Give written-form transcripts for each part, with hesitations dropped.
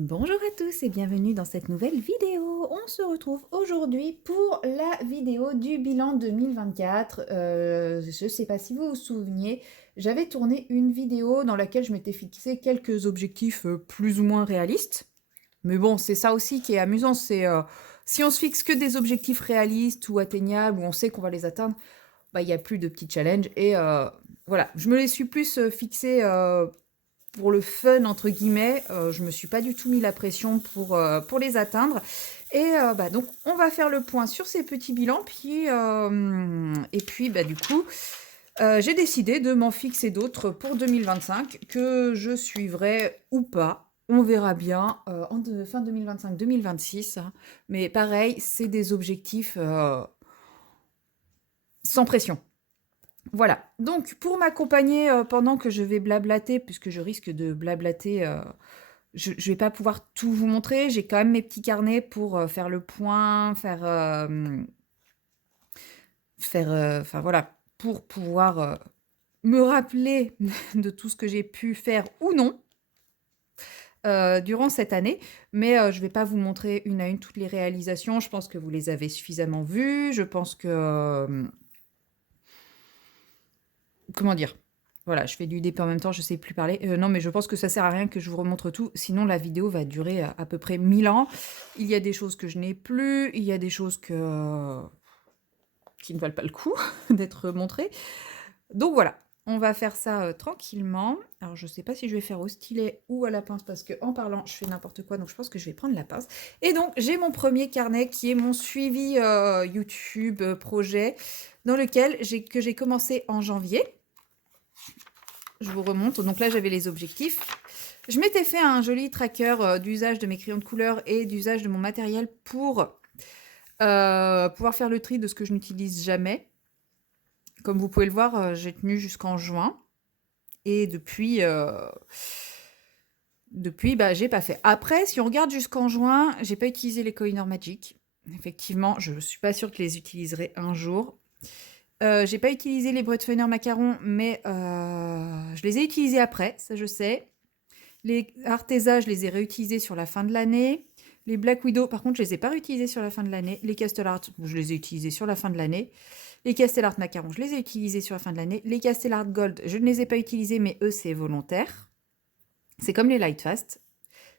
Bonjour à tous et bienvenue dans cette nouvelle vidéo. On se retrouve aujourd'hui pour la vidéo du bilan 2024. Je ne sais pas si vous vous souveniez, j'avais tourné une vidéo dans laquelle je m'étais fixé quelques objectifs plus ou moins réalistes. Mais bon, c'est ça aussi qui est amusant, c'est si on se fixe que des objectifs réalistes ou atteignables, où on sait qu'on va les atteindre, bah, il n'y a plus de petits challenges. Et voilà, je me les suis plus fixés pour le fun, entre guillemets. Je me suis pas du tout mis la pression pour les atteindre. Et bah, donc, on va faire le point sur ces petits bilans. Et puis, bah, du coup, j'ai décidé de m'en fixer d'autres pour 2025 que je suivrai ou pas. On verra bien fin 2025-2026. Hein. Mais pareil, c'est des objectifs sans pression. Voilà, donc pour m'accompagner pendant que je vais blablater, puisque je risque de blablater, je ne vais pas pouvoir tout vous montrer, j'ai quand même mes petits carnets pour faire le point, enfin voilà, pour pouvoir me rappeler de tout ce que j'ai pu faire ou non durant cette année, mais je ne vais pas vous montrer une à une toutes les réalisations, je pense que vous les avez suffisamment vues, je pense que... comment dire? Voilà, je fais du DP en même temps, je sais plus parler. Non, mais je pense que ça sert à rien que je vous remontre tout, sinon la vidéo va durer à peu près 1000 ans. Il y a des choses que je n'ai plus, il y a des choses qui ne valent pas le coup d'être montrées. Donc voilà, on va faire ça tranquillement. Alors je sais pas si je vais faire au stylet ou à la pince, parce qu'en parlant, je fais n'importe quoi, donc je pense que je vais prendre la pince. Et donc j'ai mon premier carnet qui est mon suivi YouTube projet, dans lequel j'ai commencé en janvier. Je vous remonte. Donc là, j'avais les objectifs. Je m'étais fait un joli tracker d'usage de mes crayons de couleur et d'usage de mon matériel pour pouvoir faire le tri de ce que je n'utilise jamais. Comme vous pouvez le voir, j'ai tenu jusqu'en juin. Et depuis, bah, j'ai pas fait. Après, si on regarde jusqu'en juin, j'ai pas utilisé les Kohinoor Magic. Effectivement, je suis pas sûre que je les utiliserai un jour. J'ai pas utilisé les Breadfunner macarons, mais je les ai utilisés après, ça je sais. Les Arteza, je les ai réutilisés sur la fin de l'année. Les Black Widow, par contre, je les ai pas réutilisés sur la fin de l'année. Les Castellart, je les ai utilisés sur la fin de l'année. Les Castellart macarons, je les ai utilisés sur la fin de l'année. Les Castellart Gold, je ne les ai pas utilisés, mais eux, c'est volontaire. C'est comme les Lightfast.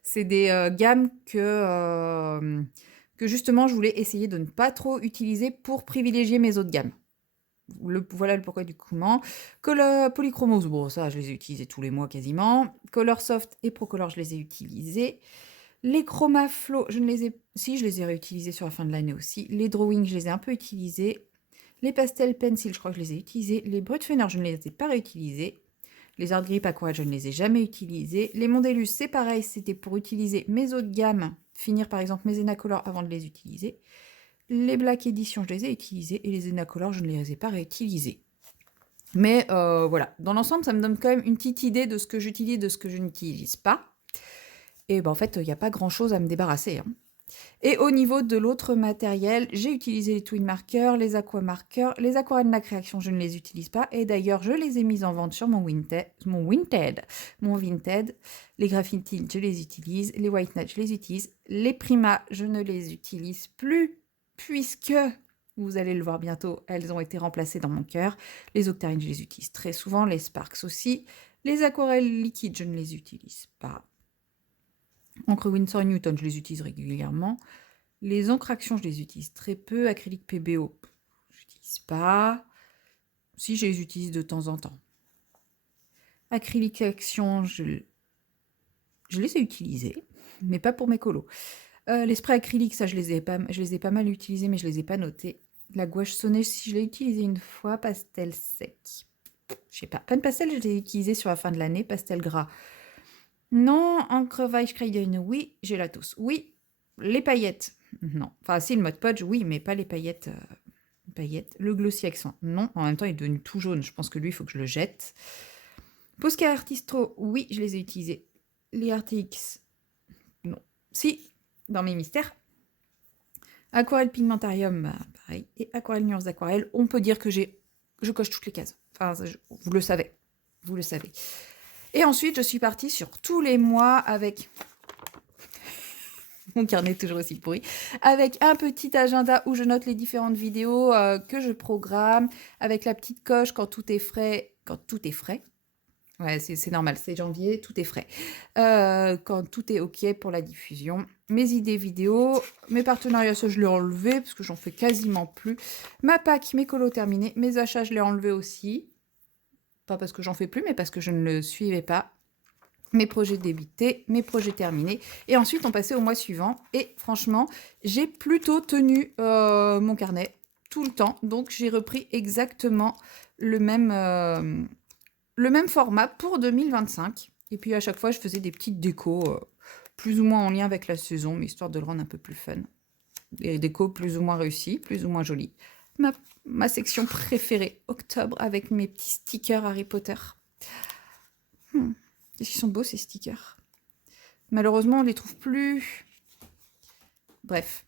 C'est des gammes que justement, je voulais essayer de ne pas trop utiliser pour privilégier mes autres gammes. Voilà le pourquoi du comment. Polychromos, bon, ça, je les ai utilisés tous les mois quasiment. Color Soft et Procolor, je les ai utilisés. Les Chromaflow, je ne les ai... Si, je les ai réutilisés sur la fin de l'année aussi. Les Drawing, je les ai un peu utilisés. Les Pastel Pencil, je crois que je les ai utilisés. Les Brutfunner, je ne les ai pas réutilisés. Les Art Grip Aquarelle, je ne les ai jamais utilisés. Les Mondelus, c'est pareil, c'était pour utiliser mes autres gammes, finir par exemple mes Enacolor avant de les utiliser. Les Black Edition, je les ai utilisés. Et les Enacolor, je ne les ai pas réutilisés. Mais voilà, dans l'ensemble, ça me donne quand même une petite idée de ce que j'utilise, de ce que je n'utilise pas. Et ben, en fait, il n'y a pas grand-chose à me débarrasser. Hein. Et au niveau de l'autre matériel, j'ai utilisé les Twin Markers, les Aqua Markers, les aquarelles de la création, je ne les utilise pas. Et d'ailleurs, je les ai mises en vente sur mon Vinted. Les Graphite, je les utilise. Les White Nut, je les utilise. Les Prima, je ne les utilise plus, puisque... Vous allez le voir bientôt, elles ont été remplacées dans mon cœur. Les Octarines, je les utilise très souvent. Les Sparks aussi. Les aquarelles liquides, je ne les utilise pas. Encre Winsor & Newton, je les utilise régulièrement. Les encres Action, je les utilise très peu. Acrylique PBO, je n'utilise pas. Si, je les utilise de temps en temps. Acrylique Action, je les ai utilisés, mais pas pour mes colos. Les sprays acryliques, ça, je les ai pas mal utilisés, mais je les ai pas notés. La gouache sonnée, si je l'ai utilisée une fois. Pastel sec, je sais pas. Pen pastel, je l'ai utilisé sur la fin de l'année. Pastel gras, non. Encre Weichkreiden, oui. Gelatos, oui. Les paillettes, non. Enfin, si, le mode podge, oui, mais pas les paillettes. Paillettes. Le glossy accent, non. En même temps, il est devenu tout jaune. Je pense que lui, il faut que je le jette. Posca Artistro, oui, je les ai utilisés. Les RTX, non. Si, dans mes mystères. Aquarelle Pigmentarium, bah, pareil. Et Aquarelle Nuance d'Aquarelle, on peut dire que je coche toutes les cases. Enfin, vous le savez. Vous le savez. Et ensuite, je suis partie sur tous les mois avec mon carnet toujours aussi pourri, avec un petit agenda où je note les différentes vidéos que je programme, avec la petite coche quand tout est frais, ouais, c'est normal, c'est janvier, tout est frais. Quand tout est OK pour la diffusion. Mes idées vidéo, mes partenariats, ça je l'ai enlevé parce que j'en fais quasiment plus. Ma PAC, mes colos terminés. Mes achats, je l'ai enlevé aussi. Pas parce que j'en fais plus, mais parce que je ne le suivais pas. Mes projets débités, mes projets terminés. Et ensuite, on passait au mois suivant. Et franchement, j'ai plutôt tenu mon carnet tout le temps. Donc, j'ai repris exactement le même format pour 2025. Et puis, à chaque fois, je faisais des petites décos, plus ou moins en lien avec la saison, mais histoire de le rendre un peu plus fun. Des décos plus ou moins réussies, plus ou moins jolies. Ma section préférée, octobre, avec mes petits stickers Harry Potter. Ils sont beaux, ces stickers. Malheureusement, on ne les trouve plus. Bref,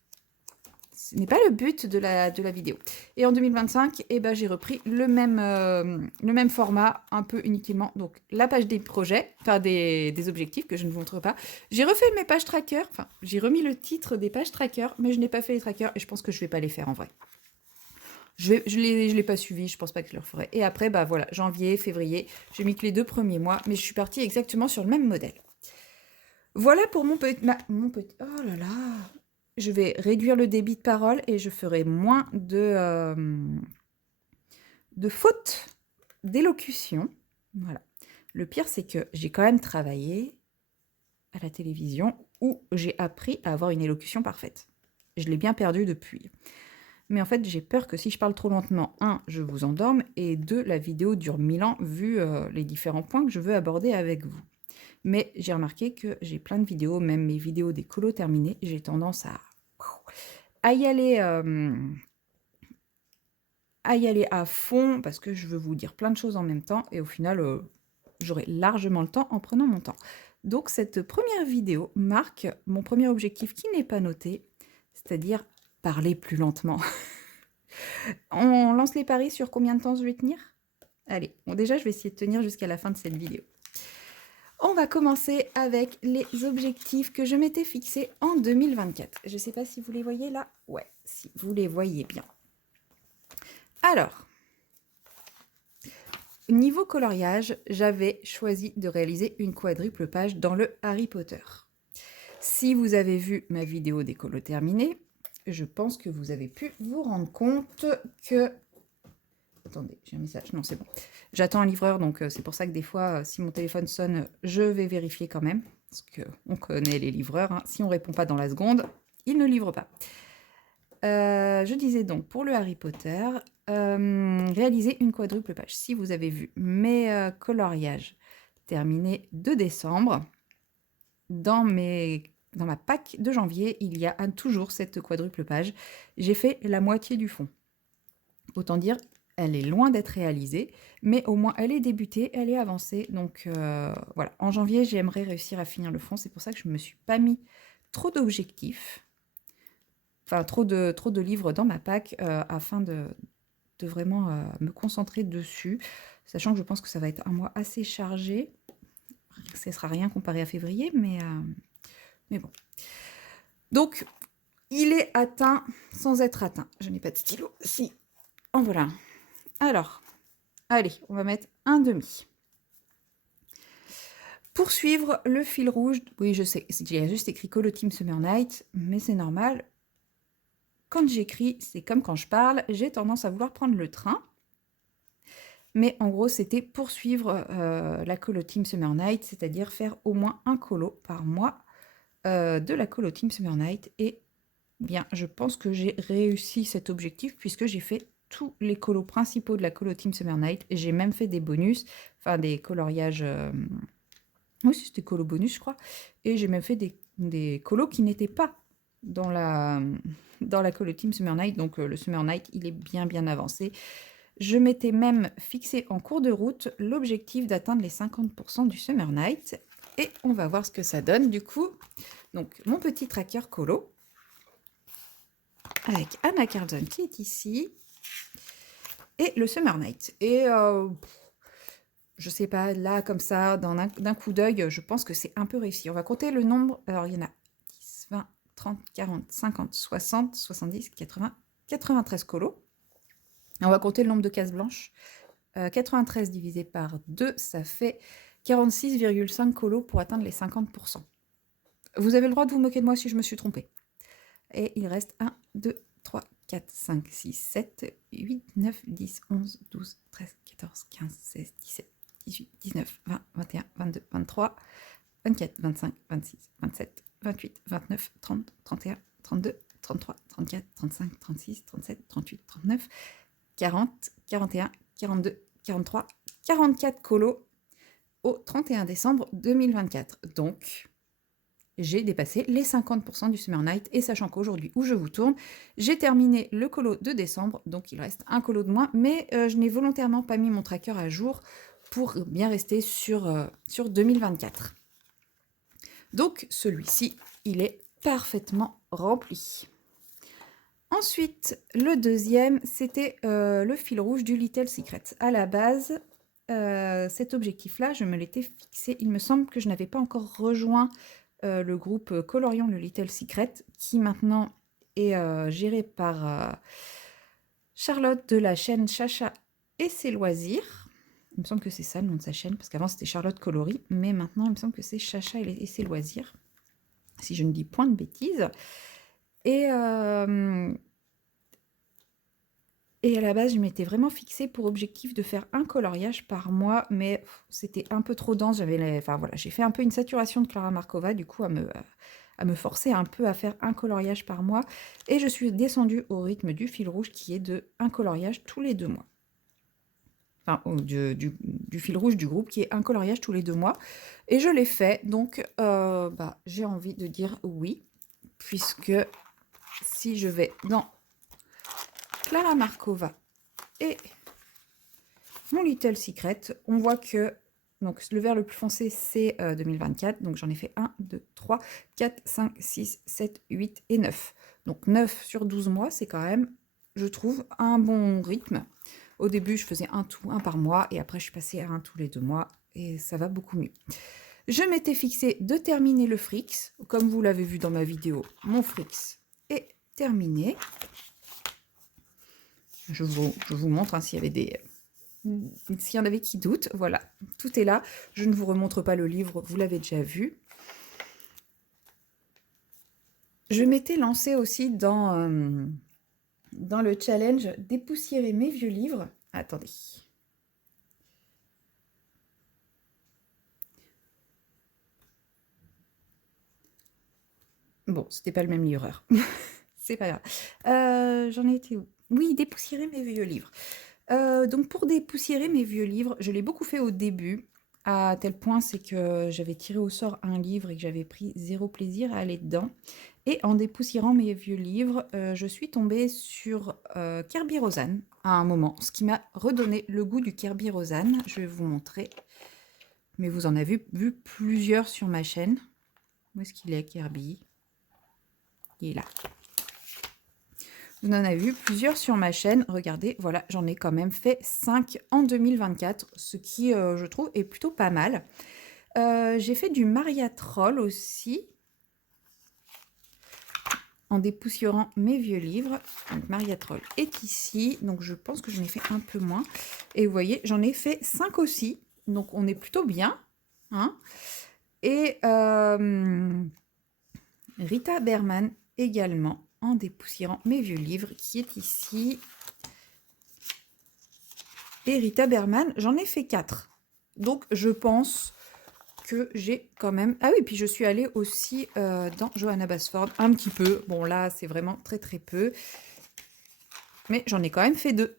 ce n'est pas le but de la vidéo. Et en 2025, eh ben, j'ai repris le même format, un peu uniquement. Donc, la page des projets, enfin des objectifs que je ne vous montre pas. J'ai refait mes pages trackers, enfin, j'ai remis le titre des pages trackers, mais je n'ai pas fait les trackers et je pense que je ne vais pas les faire en vrai. Je l'ai pas suivi, je pense pas que je le referai. Et après, bah voilà, janvier, février, j'ai mis que les 2 premiers mois, mais je suis partie exactement sur le même modèle. Voilà pour mon petit... Oh là là. Je vais réduire le débit de parole et je ferai moins de fautes d'élocution. Voilà. Le pire, c'est que j'ai quand même travaillé à la télévision où j'ai appris à avoir une élocution parfaite. Je l'ai bien perdue depuis. Mais en fait, j'ai peur que si je parle trop lentement, 1, je vous endorme, et 2, la vidéo dure 1000 ans vu les différents points que je veux aborder avec vous. Mais j'ai remarqué que j'ai plein de vidéos, même mes vidéos des colos terminées, j'ai tendance à y aller à fond parce que je veux vous dire plein de choses en même temps et au final, j'aurai largement le temps en prenant mon temps. Donc cette première vidéo marque mon premier objectif qui n'est pas noté, c'est-à-dire parler plus lentement. On lance les paris sur combien de temps je vais tenir? Allez, bon déjà je vais essayer de tenir jusqu'à la fin de cette vidéo. On va commencer avec les objectifs que je m'étais fixés en 2024. Je ne sais pas si vous les voyez là. Ouais, si vous les voyez bien. Alors, niveau coloriage, j'avais choisi de réaliser une quadruple page dans le Harry Potter. Si vous avez vu ma vidéo des colos terminés, je pense que vous avez pu vous rendre compte que... Attendez, j'ai un message. Non, c'est bon. J'attends un livreur, donc c'est pour ça que des fois, si mon téléphone sonne, je vais vérifier quand même. Parce qu'on connaît les livreurs. Hein. Si on ne répond pas dans la seconde, ils ne livrent pas. Je disais donc, pour le Harry Potter, réaliser une quadruple page. Si vous avez vu mes coloriages terminés de décembre, dans ma PAC de janvier, il y a toujours cette quadruple page. J'ai fait la moitié du fond. Autant dire, elle est loin d'être réalisée, mais au moins elle est débutée, elle est avancée. Donc voilà, en janvier, j'aimerais réussir à finir le fond. C'est pour ça que je ne me suis pas mis trop d'objectifs, enfin trop de livres dans ma PAC, afin de vraiment me concentrer dessus, sachant que je pense que ça va être un mois assez chargé. Ce ne sera rien comparé à février, mais bon. Donc, il est atteint sans être atteint. Je n'ai pas de stylo. Si. En voilà. Alors, allez, on va mettre un demi. Pour suivre le fil rouge, oui, je sais, il y a juste écrit Colo Team Summer Night, mais c'est normal. Quand j'écris, c'est comme quand je parle, j'ai tendance à vouloir prendre le train. Mais en gros, c'était poursuivre la Colo Team Summer Night, c'est-à-dire faire au moins un colo par mois de la Colo Team Summer Night. Et bien, je pense que j'ai réussi cet objectif puisque j'ai fait tous les colos principaux de la Colo Team Summer Night. J'ai même fait des bonus, enfin des coloriages... Oui, c'était colo bonus, je crois. Et j'ai même fait des colos qui n'étaient pas dans la Colo Team Summer Night. Donc le Summer Night, il est bien avancé. Je m'étais même fixé en cours de route l'objectif d'atteindre les 50% du Summer Night. Et on va voir ce que ça donne du coup. Donc mon petit tracker colo avec Anna Carlson qui est ici et le Summer Night. Et je sais pas, là comme ça, d'un coup d'œil, je pense que c'est un peu réussi. On va compter le nombre. Alors il y en a 10, 20, 30, 40, 50, 60, 70, 80, 93 colos. On va compter le nombre de cases blanches. 93 divisé par 2, ça fait 46,5 colos pour atteindre les 50%. Vous avez le droit de vous moquer de moi si je me suis trompée. Et il reste 1, 2, 3, 4, 5, 6, 7, 8, 9, 10, 11, 12, 13, 14, 15, 16, 17, 18, 19, 20, 21, 22, 23, 24, 25, 26, 27, 28, 29, 30, 31, 32, 33, 34, 35, 36, 37, 38, 39, 40, 41, 42, 43, 44 colos au 31 décembre 2024. Donc, j'ai dépassé les 50% du Summer Night et sachant qu'aujourd'hui où je vous tourne, j'ai terminé le colo de décembre, donc il reste un colo de moins, mais je n'ai volontairement pas mis mon tracker à jour pour bien rester sur 2024. Donc celui-ci, il est parfaitement rempli. Ensuite, le deuxième, c'était le fil rouge du Little Secret. À la base, cet objectif-là, je me l'étais fixé. Il me semble que je n'avais pas encore rejoint le groupe Coloriant le Little Secret, qui maintenant est géré par Charlotte de la chaîne Chacha et ses loisirs. Il me semble que c'est ça le nom de sa chaîne, parce qu'avant c'était Charlotte Coloris, mais maintenant il me semble que c'est Chacha et ses loisirs, si je ne dis point de bêtises. Et à la base, je m'étais vraiment fixée pour objectif de faire un coloriage par mois, mais c'était un peu trop dense. Enfin voilà, j'ai fait un peu une saturation de Clara Markova, du coup, à me forcer un peu à faire un coloriage par mois. Et je suis descendue au rythme du fil rouge, qui est de un coloriage tous les 2 mois. Enfin, du fil rouge du groupe, qui est un coloriage tous les 2 mois. Et je l'ai fait, donc j'ai envie de dire oui, puisque si je vais dans Clara Markova et mon Little Secret, on voit que donc, le vert le plus foncé, c'est 2024. Donc, j'en ai fait 1, 2, 3, 4, 5, 6, 7, 8 et 9. Donc, 9 sur 12 mois, c'est quand même, je trouve, un bon rythme. Au début, je faisais un par mois. Et après, je suis passée à un tous les 2 mois. Et ça va beaucoup mieux. Je m'étais fixé de terminer le Frix. Comme vous l'avez vu dans ma vidéo, mon Frix est terminé. Je vous montre s'il y avait s'il y en avait qui doutent. Voilà, tout est là. Je ne vous remontre pas le livre, vous l'avez déjà vu. Je m'étais lancée aussi dans le challenge dépoussiérer mes vieux livres. Attendez. Bon, c'était pas le même livreur. C'est pas grave. J'en ai été où? Oui, dépoussiérer mes vieux livres. Donc pour dépoussiérer mes vieux livres, je l'ai beaucoup fait au début, à tel point c'est que j'avais tiré au sort un livre et que j'avais pris 0 plaisir à aller dedans. Et en dépoussiérant mes vieux livres, je suis tombée sur Kerby Rosanne à un moment, ce qui m'a redonné le goût du Kerby Rosanne. Je vais vous montrer. Mais vous en avez vu plusieurs sur ma chaîne. Où est-ce qu'il est, Kerby? Il est là. Vous en avez vu plusieurs sur ma chaîne. Regardez, voilà, j'en ai quand même fait 5 en 2024, ce qui, je trouve, est plutôt pas mal. J'ai fait du Maria Troll aussi, en dépoussiérant mes vieux livres. Donc, Maria Troll est ici, donc je pense que j'en ai fait un peu moins. Et vous voyez, j'en ai fait 5 aussi, donc on est plutôt bien. Hein. Et Rita Berman également, en dépoussiérant mes vieux livres, qui est ici. Et Rita Berman, j'en ai fait 4. Donc, je pense que j'ai quand même... Ah oui, puis je suis allée aussi dans Johanna Basford, un petit peu. Bon, là, c'est vraiment très, très peu. Mais j'en ai quand même fait 2.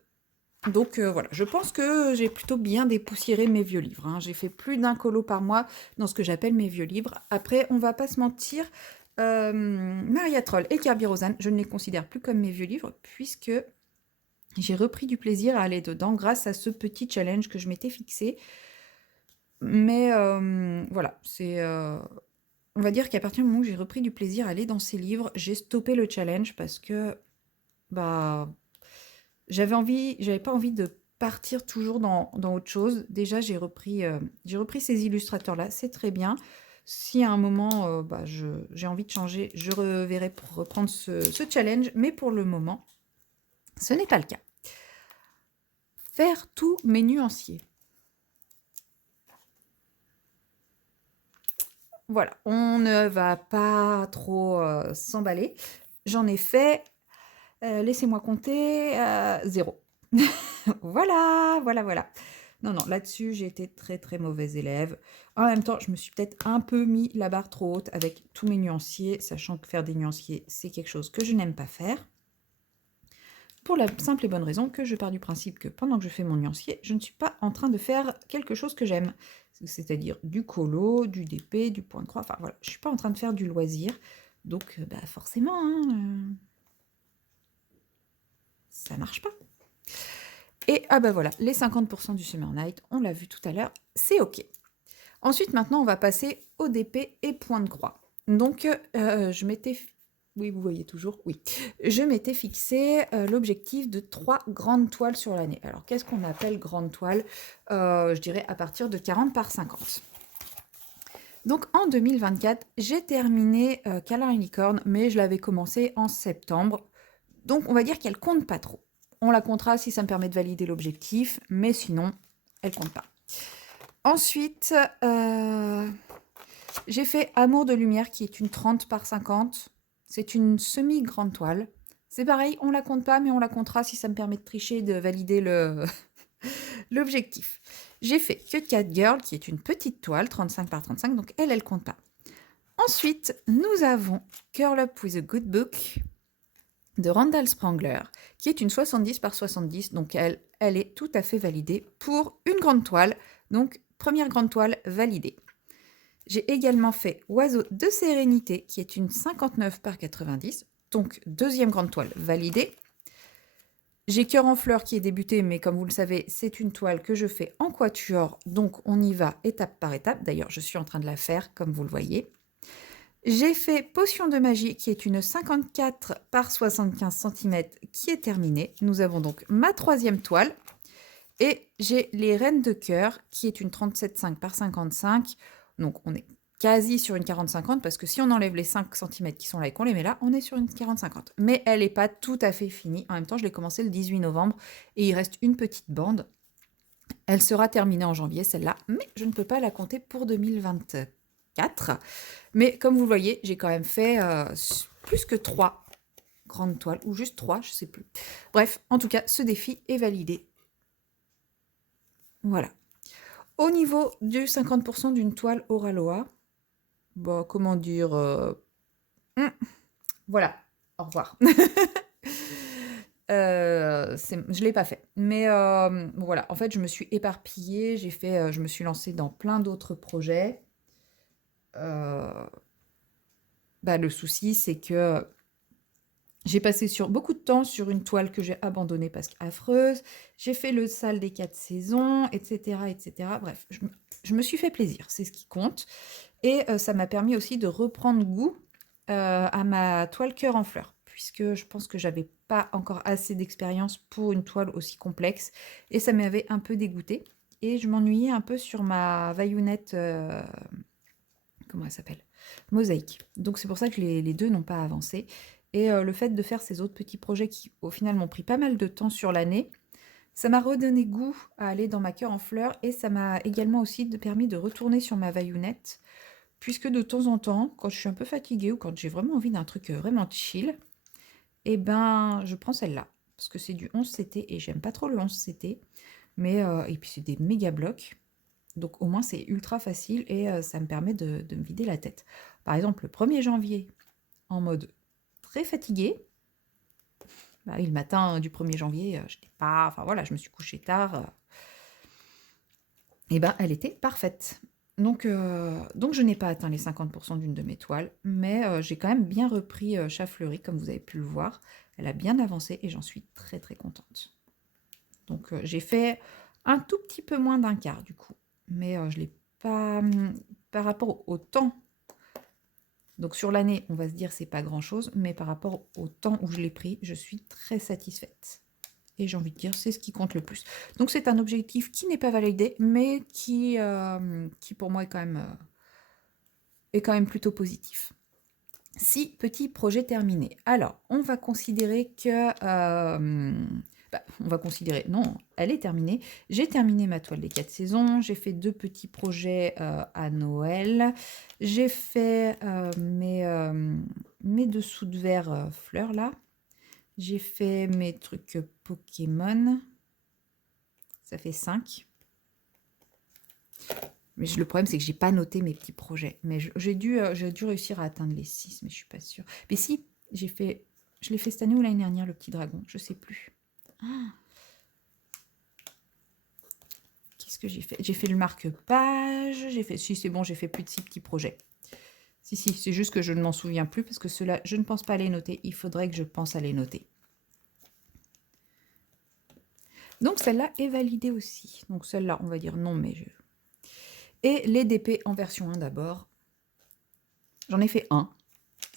Donc, voilà. Je pense que j'ai plutôt bien dépoussiéré mes vieux livres. Hein. J'ai fait plus d'un colo par mois dans ce que j'appelle mes vieux livres. Après, on va pas se mentir... Maria Troll et Kerby Rosanne, je ne les considère plus comme mes vieux livres puisque j'ai repris du plaisir à aller dedans grâce à ce petit challenge que je m'étais fixé. Mais voilà, c'est... on va dire qu'à partir du moment où j'ai repris du plaisir à aller dans ces livres, j'ai stoppé le challenge parce que j'avais pas envie de partir toujours dans autre chose. Déjà, j'ai repris ces illustrateurs-là, c'est très bien. Si à un moment, j'ai envie de changer, je reverrai pour reprendre ce challenge, mais pour le moment, ce n'est pas le cas. Faire tous mes nuanciers. Voilà, on ne va pas trop, s'emballer. J'en ai fait, laissez-moi compter, 0. Voilà, voilà, voilà. Non, non, là-dessus, j'ai été très, très mauvaise élève. En même temps, je me suis peut-être un peu mis la barre trop haute avec tous mes nuanciers, sachant que faire des nuanciers, c'est quelque chose que je n'aime pas faire. Pour la simple et bonne raison que je pars du principe que pendant que je fais mon nuancier, je ne suis pas en train de faire quelque chose que j'aime. C'est-à-dire du colo, du DP, du point de croix. Enfin voilà, je ne suis pas en train de faire du loisir. Donc forcément, hein, ça marche pas. Et voilà, les 50% du Summer Night, on l'a vu tout à l'heure, c'est OK. Ensuite, maintenant, on va passer au DP et point de croix. Donc, je m'étais... Oui, vous voyez toujours, oui. Je m'étais fixé l'objectif de 3 grandes toiles sur l'année. Alors, qu'est-ce qu'on appelle grande toile? Je dirais à partir de 40 par 50. Donc, en 2024, j'ai terminé Color Unicorn, mais je l'avais commencé en septembre. Donc, on va dire qu'elle compte pas trop. On la comptera si ça me permet de valider l'objectif, mais sinon, elle compte pas. Ensuite, j'ai fait Amour de lumière qui est une 30 par 50. C'est une semi-grande toile. C'est pareil, on la compte pas, mais on la comptera si ça me permet de tricher et de valider l'objectif. J'ai fait Cut Cat Girl qui est une petite toile, 35 par 35, donc elle compte pas. Ensuite, nous avons Curl Up with a Good Book de Randall Sprangler, qui est une 70 par 70, donc elle est tout à fait validée pour une grande toile. Donc, première grande toile validée. J'ai également fait Oiseau de sérénité, qui est une 59 par 90, donc deuxième grande toile validée. J'ai Cœur en fleurs qui est débuté, mais comme vous le savez, c'est une toile que je fais en quatuor, donc on y va étape par étape. D'ailleurs, je suis en train de la faire, comme vous le voyez. J'ai fait Potion de magie, qui est une 54 par 75 cm, qui est terminée. Nous avons donc ma troisième toile. Et j'ai les Reines de cœur, qui est une 37,5 par 55. Donc on est quasi sur une 40-50, parce que si on enlève les 5 cm qui sont là et qu'on les met là, on est sur une 40-50. Mais elle n'est pas tout à fait finie. En même temps, je l'ai commencé le 18 novembre, et il reste une petite bande. Elle sera terminée en janvier, celle-là, mais je ne peux pas la compter pour 2024. Mais comme vous le voyez, j'ai quand même fait plus que 3 grandes toiles, ou juste 3, je ne sais plus. Bref, en tout cas, ce défi est validé. Voilà. Au niveau du 50% d'une toile Oraloa, comment dire, voilà, au revoir. Je ne l'ai pas fait. Mais voilà, en fait, je me suis éparpillée, je me suis lancée dans plein d'autres projets. Le souci, c'est que j'ai passé beaucoup de temps sur une toile que j'ai abandonnée parce qu'affreuse. J'ai fait le sale des 4 saisons, etc., etc. Bref, je me suis fait plaisir, c'est ce qui compte. Et ça m'a permis aussi de reprendre goût à ma toile cœur en fleurs, puisque je pense que j'avais pas encore assez d'expérience pour une toile aussi complexe. Et ça m'avait un peu dégoûtée. Et je m'ennuyais un peu sur ma vaillonnette, comment elle s'appelle? Mosaïque. Donc c'est pour ça que les deux n'ont pas avancé. Et le fait de faire ces autres petits projets qui, au final, m'ont pris pas mal de temps sur l'année, ça m'a redonné goût à aller dans ma cœur en fleurs et ça m'a également aussi permis de retourner sur ma vaillonnette, puisque de temps en temps, quand je suis un peu fatiguée ou quand j'ai vraiment envie d'un truc vraiment chill, eh ben, je prends celle-là. Parce que c'est du 11CT et j'aime pas trop le 11CT. Mais, et puis c'est des méga blocs. Donc au moins c'est ultra facile et ça me permet de me vider la tête. Par exemple, le 1er janvier, en mode très fatiguée, oui, le matin du 1er janvier, j'étais pas. Enfin voilà, je me suis couchée tard. Et ben, elle était parfaite. Donc je n'ai pas atteint les 50% d'une de mes toiles, mais j'ai quand même bien repris Chafleury, comme vous avez pu le voir. Elle a bien avancé et j'en suis très très contente. Donc j'ai fait un tout petit peu moins d'un quart du coup, mais je l'ai pas par rapport au temps. Donc sur l'année, on va se dire c'est pas grand chose, mais par rapport au temps où je l'ai pris, je suis très satisfaite. Et j'ai envie de dire, c'est ce qui compte le plus. Donc c'est un objectif qui n'est pas validé, mais qui pour moi est quand même est quand même plutôt positif. 6 petits projets terminés. Alors, on va considérer que... on va considérer... Non, elle est terminée. J'ai terminé ma toile des 4 saisons. J'ai fait 2 petits projets à Noël. J'ai fait mes dessous de verre fleurs, là. J'ai fait mes trucs Pokémon. Ça fait 5. Mais le problème, c'est que j'ai pas noté mes petits projets. Mais j'ai dû réussir à atteindre les 6, mais je suis pas sûre. Mais si, je l'ai fait cette année ou l'année dernière, le petit dragon, je sais plus. Qu'est-ce que j'ai fait? J'ai fait le marque-page, si c'est bon, j'ai fait plus de 6 petits projets. Si, c'est juste que je ne m'en souviens plus, parce que ceux-là, je ne pense pas à les noter. Il faudrait que je pense à les noter. Donc celle-là est validée aussi. Donc celle-là, on va dire non, mais je... Et les DP en version 1 d'abord. J'en ai fait un.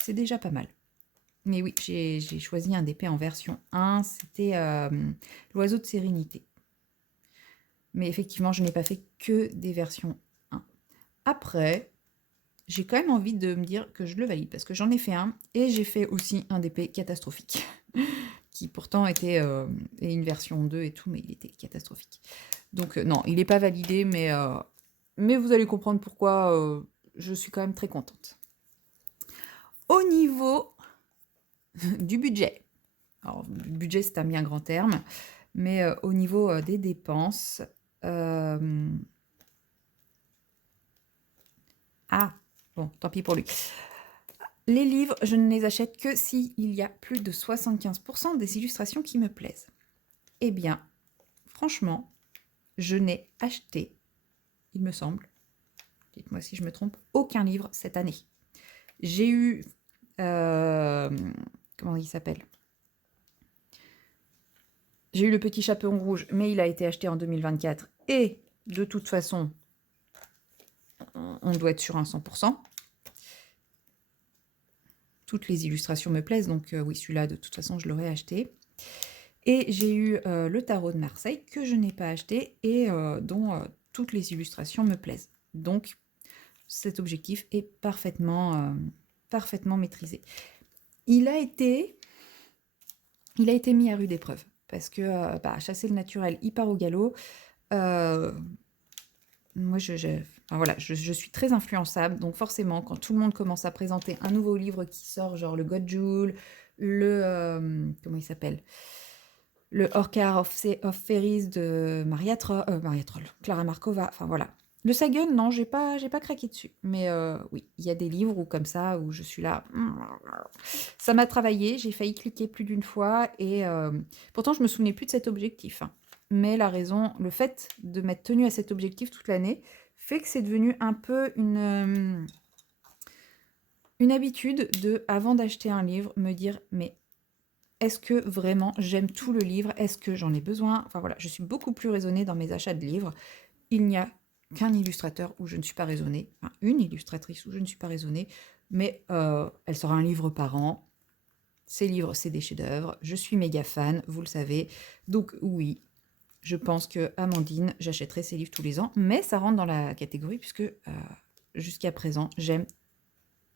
C'est déjà pas mal. Mais oui, j'ai choisi un DP en version 1. C'était l'oiseau de sérénité. Mais effectivement, je n'ai pas fait que des versions 1. Après, j'ai quand même envie de me dire que je le valide. Parce que j'en ai fait un. Et j'ai fait aussi un DP catastrophique. Qui pourtant était une version 2 et tout. Mais il était catastrophique. Donc non, il n'est pas validé. Mais vous allez comprendre pourquoi je suis quand même très contente. Au niveau du budget. Alors, le budget, c'est un bien grand terme, mais au niveau des dépenses... Ah, bon, tant pis pour lui. Les livres, je ne les achète que s'il y a plus de 75% des illustrations qui me plaisent. Eh bien, franchement, je n'ai acheté, il me semble, dites-moi si je me trompe, aucun livre cette année. J'ai eu... comment il s'appelle? J'ai eu le petit chaperon rouge, mais il a été acheté en 2024. Et de toute façon, on doit être sur un 100%. Toutes les illustrations me plaisent, donc oui, celui-là, de toute façon, je l'aurais acheté. Et j'ai eu le tarot de Marseille, que je n'ai pas acheté, et dont toutes les illustrations me plaisent. Donc, cet objectif est parfaitement maîtrisé. Il a été mis à rude épreuve, parce que chasser le naturel, il part au galop. Moi, je suis très influençable, donc forcément, quand tout le monde commence à présenter un nouveau livre qui sort, genre le Godjoul, comment il s'appelle? Le Orcar of Fairies de Maria Troll, Clara Markova, enfin voilà. Le Sagan, non, j'ai pas craqué dessus. Mais oui, il y a des livres où comme ça, où je suis là... Ça m'a travaillé, j'ai failli cliquer plus d'une fois, et pourtant je me souvenais plus de cet objectif, hein. Mais le fait de m'être tenue à cet objectif toute l'année, fait que c'est devenu un peu une habitude de, avant d'acheter un livre, me dire, mais est-ce que vraiment j'aime tout le livre? Est-ce que j'en ai besoin? Enfin voilà, je suis beaucoup plus raisonnée dans mes achats de livres. Il n'y a qu'un illustrateur où je ne suis pas raisonnée, enfin une illustratrice où je ne suis pas raisonnée, mais elle sort un livre par an. Ces livres, c'est des chefs-d'œuvre. Je suis méga fan, vous le savez. Donc oui, je pense que Amandine, j'achèterai ses livres tous les ans, mais ça rentre dans la catégorie puisque jusqu'à présent, j'aime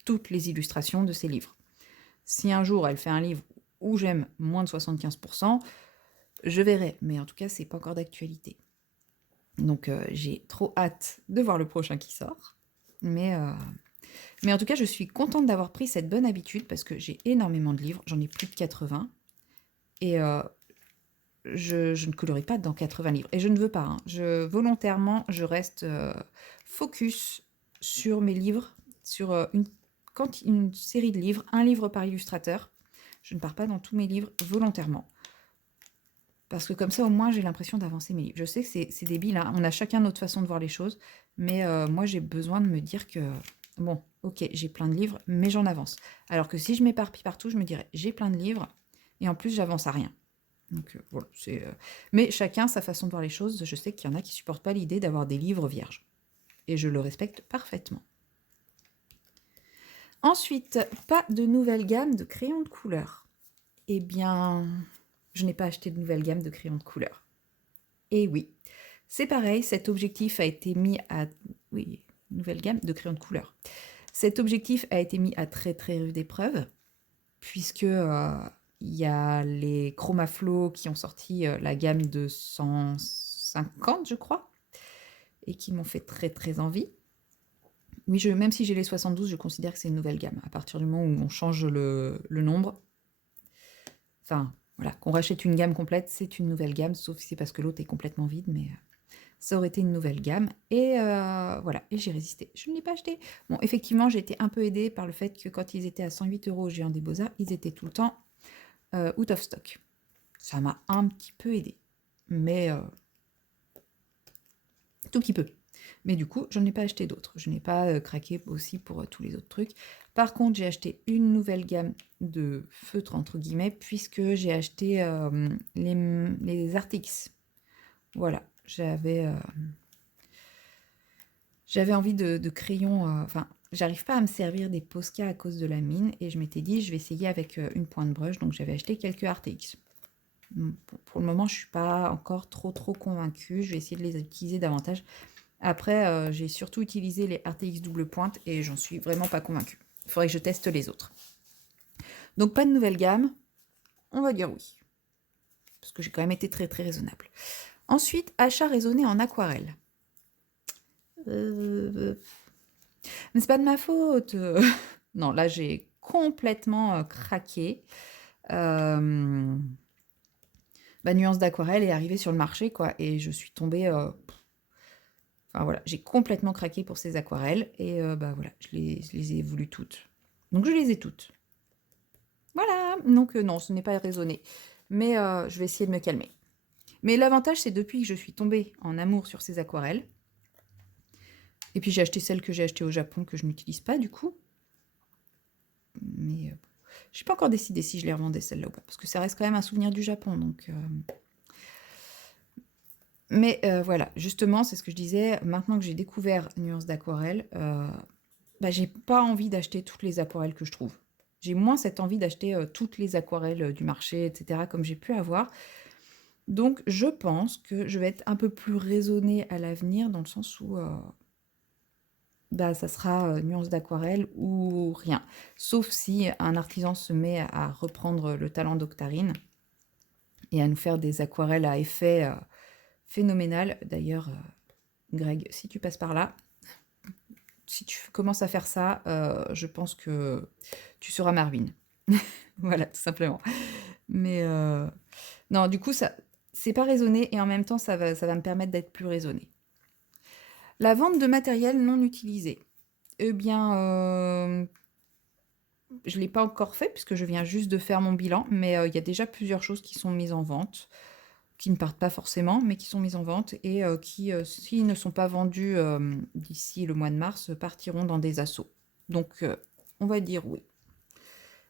toutes les illustrations de ses livres. Si un jour elle fait un livre où j'aime moins de 75%, je verrai. Mais en tout cas, c'est pas encore d'actualité. Donc j'ai trop hâte de voir le prochain qui sort. Mais en tout cas, je suis contente d'avoir pris cette bonne habitude parce que j'ai énormément de livres. J'en ai plus de 80. Et je ne colorie pas dans 80 livres. Et je ne veux pas. Hein. Volontairement, je reste focus sur mes livres, sur une série de livres, un livre par illustrateur. Je ne pars pas dans tous mes livres volontairement. Parce que comme ça, au moins, j'ai l'impression d'avancer mes livres. Je sais que c'est débile, hein. On a chacun notre façon de voir les choses. Mais moi, j'ai besoin de me dire que, bon, ok, j'ai plein de livres, mais j'en avance. Alors que si je m'éparpille partout, je me dirais, j'ai plein de livres, et en plus, j'avance à rien. Donc voilà, mais chacun sa façon de voir les choses. Je sais qu'il y en a qui supportent pas l'idée d'avoir des livres vierges. Et je le respecte parfaitement. Ensuite, pas de nouvelle gamme de crayons de couleur. Eh bien, je n'ai pas acheté de nouvelle gamme de crayons de couleur. Et oui, c'est pareil, cet objectif a été mis à... Oui, nouvelle gamme de crayons de couleur. Cet objectif a été mis à très très rude épreuve, puisque il y a les Chromaflow qui ont sorti la gamme de 150, je crois, et qui m'ont fait très très envie. Oui, même si j'ai les 72, je considère que c'est une nouvelle gamme. À partir du moment où on change le nombre, enfin, voilà, qu'on rachète une gamme complète, c'est une nouvelle gamme, sauf si c'est parce que l'autre est complètement vide, mais ça aurait été une nouvelle gamme. Et voilà, et j'ai résisté. Je ne l'ai pas acheté. Bon, effectivement, j'ai été un peu aidée par le fait que quand ils étaient à 108 € au Géant des Beaux-Arts, ils étaient tout le temps out of stock. Ça m'a un petit peu aidée, mais tout petit peu. Mais du coup, je n'en ai pas acheté d'autres. Je n'ai pas craqué aussi pour tous les autres trucs. Par contre, j'ai acheté une nouvelle gamme de feutres, entre guillemets, puisque j'ai acheté les Artix. Voilà, j'avais envie de crayons. Enfin, j'arrive pas à me servir des Posca à cause de la mine. Et je m'étais dit, je vais essayer avec une pointe brush. Donc, j'avais acheté quelques Artix. Pour le moment, je ne suis pas encore trop convaincue. Je vais essayer de les utiliser davantage. Après, j'ai surtout utilisé les RTX double pointe et j'en suis vraiment pas convaincue. Il faudrait que je teste les autres. Donc pas de nouvelle gamme, on va dire oui. Parce que j'ai quand même été très très raisonnable. Ensuite, achat raisonné en aquarelle. Mais c'est pas de ma faute. Non, là j'ai complètement craqué. Nuance d'aquarelle est arrivée sur le marché, quoi, et je suis tombée. Enfin voilà, j'ai complètement craqué pour ces aquarelles et voilà, je les ai voulues toutes. Donc je les ai toutes. Voilà, donc non, ce n'est pas raisonné. Mais je vais essayer de me calmer. Mais l'avantage, c'est depuis que je suis tombée en amour sur ces aquarelles, et puis j'ai acheté celles que j'ai achetées au Japon que je n'utilise pas du coup. Mais je n'ai pas encore décidé si je les revendais celles-là ou pas, parce que ça reste quand même un souvenir du Japon. Donc, Mais voilà, justement, c'est ce que je disais, maintenant que j'ai découvert Nuance d'aquarelle, j'ai pas envie d'acheter toutes les aquarelles que je trouve. J'ai moins cette envie d'acheter toutes les aquarelles du marché, etc., comme j'ai pu avoir. Donc, je pense que je vais être un peu plus raisonnée à l'avenir, dans le sens où ça sera nuance d'aquarelle ou rien. Sauf si un artisan se met à reprendre le talent d'Octarine et à nous faire des aquarelles à effet phénoménal. D'ailleurs, Greg, si tu passes par là, si tu commences à faire ça, je pense que tu seras Marvin. Voilà, tout simplement. Mais non, du coup, ça, c'est pas raisonné et en même temps, ça va me permettre d'être plus raisonné. La vente de matériel non utilisé. Eh bien, je ne l'ai pas encore fait puisque je viens juste de faire mon bilan, mais il y a déjà plusieurs choses qui sont mises en vente, qui ne partent pas forcément, mais qui sont mises en vente et qui, s'ils ne sont pas vendus d'ici le mois de mars, partiront dans des assos. Donc, on va dire oui.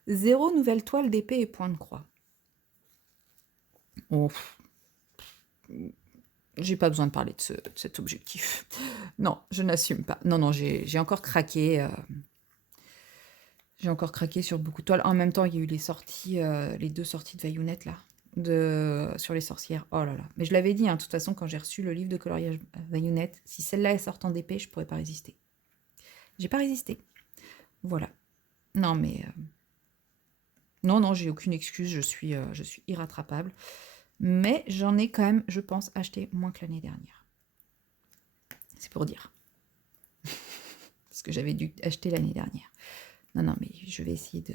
0 nouvelle toile d'épée et point de croix. Oh, j'ai pas besoin de parler de cet objectif. Non, je n'assume pas. Non, j'ai encore craqué. J'ai encore craqué sur beaucoup de toiles. En même temps, il y a eu les sorties, les 2 sorties de Vaillunette, là, sur les sorcières. Oh là là. Mais je l'avais dit, hein, de toute façon, quand j'ai reçu le livre de coloriage Vaillunette, si celle-là est sortant en d'épée, je pourrais pas résister. J'ai pas résisté. Voilà. Non, mais... Non, j'ai aucune excuse, je suis irrattrapable. Mais j'en ai quand même, je pense, acheté moins que l'année dernière. C'est pour dire. Parce que j'avais dû acheter l'année dernière. Non, mais je vais essayer de...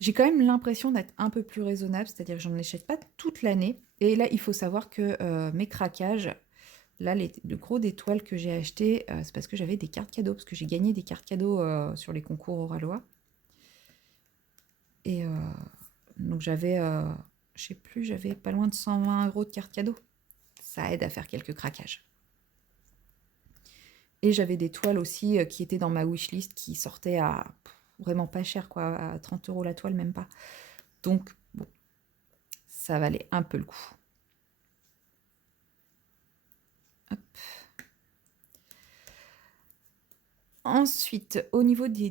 J'ai quand même l'impression d'être un peu plus raisonnable, c'est-à-dire que j'en achète pas toute l'année. Et là, il faut savoir que mes craquages, là, le gros des toiles que j'ai achetées, c'est parce que j'avais des cartes cadeaux, parce que j'ai gagné des cartes cadeaux sur les concours Oralois. Et donc j'avais, je sais plus, j'avais pas loin de 120 € de cartes cadeaux. Ça aide à faire quelques craquages. Et j'avais des toiles aussi qui étaient dans ma wishlist qui sortaient à vraiment pas cher, quoi, à 30 € la toile, même pas. Donc, bon, ça valait un peu le coup. Hop. Ensuite, au niveau des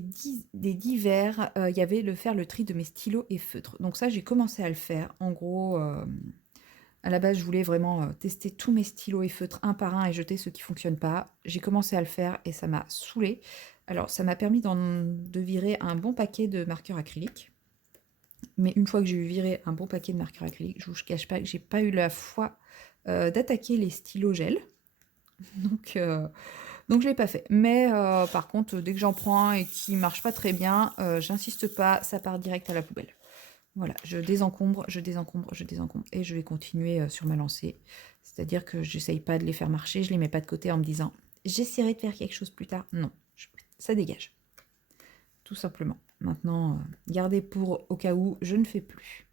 divers, il y avait faire le tri de mes stylos et feutres. Donc ça, j'ai commencé à le faire. En gros, à la base, je voulais vraiment tester tous mes stylos et feutres un par un et jeter ceux qui ne fonctionnent pas. J'ai commencé à le faire et ça m'a saoulée Alors, ça m'a permis de virer un bon paquet de marqueurs acryliques. Mais une fois que j'ai eu viré un bon paquet de marqueurs acryliques, je ne vous cache pas que j'ai pas eu la foi d'attaquer les stylos gel. Donc je ne l'ai pas fait. Mais par contre, dès que j'en prends un et qui ne marche pas très bien, j'insiste pas, ça part direct à la poubelle. Voilà, je désencombre, je désencombre, je désencombre. Et je vais continuer sur ma lancée. C'est-à-dire que j'essaye pas de les faire marcher, je les mets pas de côté en me disant « j'essaierai de faire quelque chose plus tard ». Non, ça dégage. Tout simplement. Maintenant, garder pour au cas où, je ne fais plus.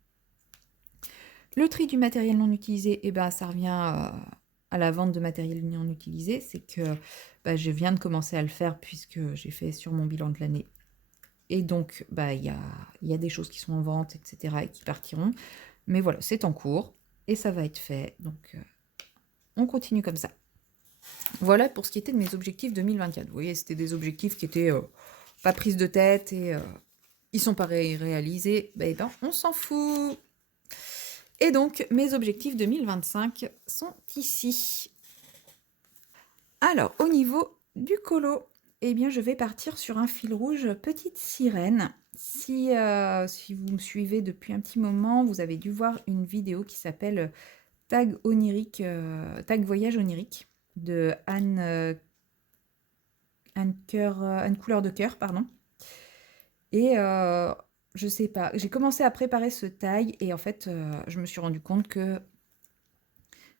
Le tri du matériel non utilisé, eh ben, ça revient à la vente de matériel non utilisé. C'est que je viens de commencer à le faire puisque j'ai fait sur mon bilan de l'année. Et donc, il y a des choses qui sont en vente, etc. et qui partiront. Mais voilà, c'est en cours et ça va être fait. Donc, on continue comme ça. Voilà pour ce qui était de mes objectifs 2024. Vous voyez, c'était des objectifs qui étaient pas prises de tête et ils sont pas réalisés. On s'en fout. Et donc, mes objectifs 2025 sont ici. Alors, au niveau du colo, eh bien, je vais partir sur un fil rouge Petite Sirène. Si vous me suivez depuis un petit moment, vous avez dû voir une vidéo qui s'appelle Tag onirique, Tag voyage onirique de Anne couleur de cœur, pardon. Et je sais pas, j'ai commencé à préparer ce tag et en fait, je me suis rendu compte que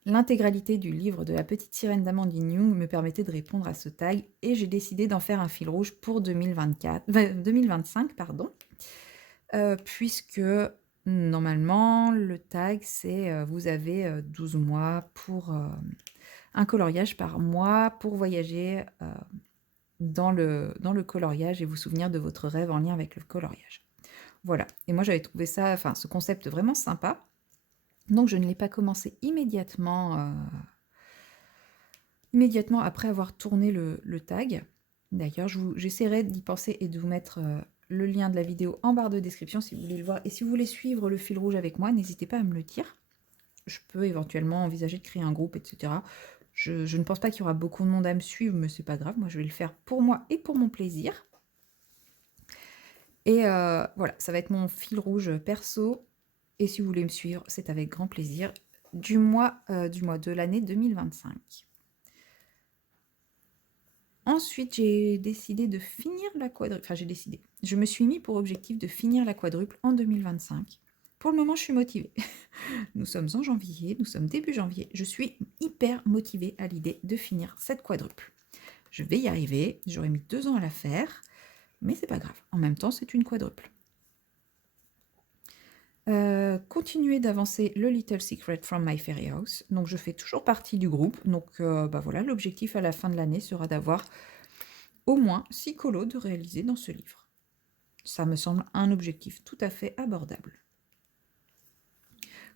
l'intégralité du livre de La Petite Sirène d'Amandine Young me permettait de répondre à ce tag et j'ai décidé d'en faire un fil rouge pour 2025, pardon, puisque normalement le tag c'est vous avez 12 mois pour un coloriage par mois pour voyager dans le coloriage et vous souvenir de votre rêve en lien avec le coloriage. Voilà, et moi j'avais trouvé ça, ce concept vraiment sympa. Donc je ne l'ai pas commencé immédiatement après avoir tourné le tag. D'ailleurs, j'essaierai d'y penser et de vous mettre le lien de la vidéo en barre de description si vous voulez le voir. Et si vous voulez suivre le fil rouge avec moi, n'hésitez pas à me le dire. Je peux éventuellement envisager de créer un groupe, etc. Je ne pense pas qu'il y aura beaucoup de monde à me suivre, mais c'est pas grave. Moi, je vais le faire pour moi et pour mon plaisir. Et voilà, ça va être mon fil rouge perso. Et si vous voulez me suivre, c'est avec grand plaisir du mois de l'année 2025. Ensuite, j'ai décidé de finir la quadruple. Enfin, je me suis mis pour objectif de finir la quadruple en 2025. Pour le moment, je suis motivée. Nous sommes en janvier, nous sommes début janvier. Je suis hyper motivée à l'idée de finir cette quadruple. Je vais y arriver. J'aurais mis 2 ans à la faire, mais c'est pas grave. En même temps, c'est une quadruple. Continuer d'avancer le Little Secret from My Fairy House. Donc je fais toujours partie du groupe. Donc voilà, l'objectif à la fin de l'année sera d'avoir au moins 6 colos de réaliser dans ce livre. Ça me semble un objectif tout à fait abordable.